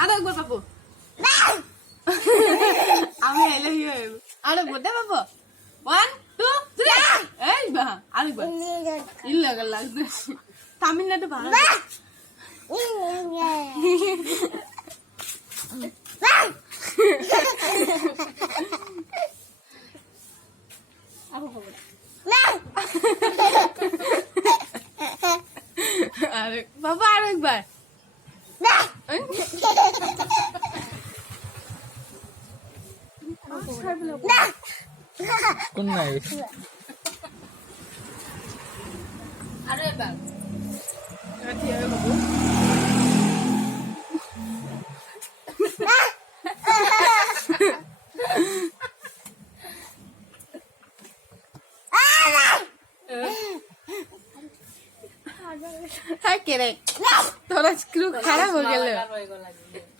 আরেকবার বাবু আমি এলে আরেকবার দে বাবু 1 2 3 এই বা আরেকবার ইল্লাগ লাগবে তামিলনাড়ু ভালো আরে বাবা আরেকবার কোন নাই আরে বাবা ঠিক আছে বাবু হ্যাঁ কে রে তোরা স্ক্রু খারাপ হয়ে গেল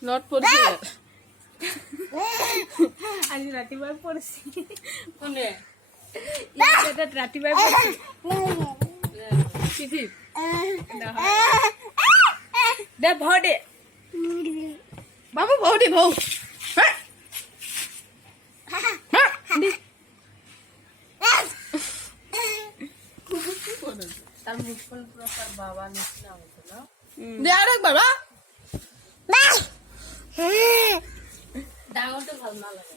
নট পড়ছে আজ রাতিবার পড়ছি কোনে এটা রাতিবার পড়ছি চিঠি দে ভডে বাবু ভডে ভৌ তার মুখল পুরো তার বাবা নিচনা হতো না দে আরেকবার বা ডাঙরটা ভালো না লাগে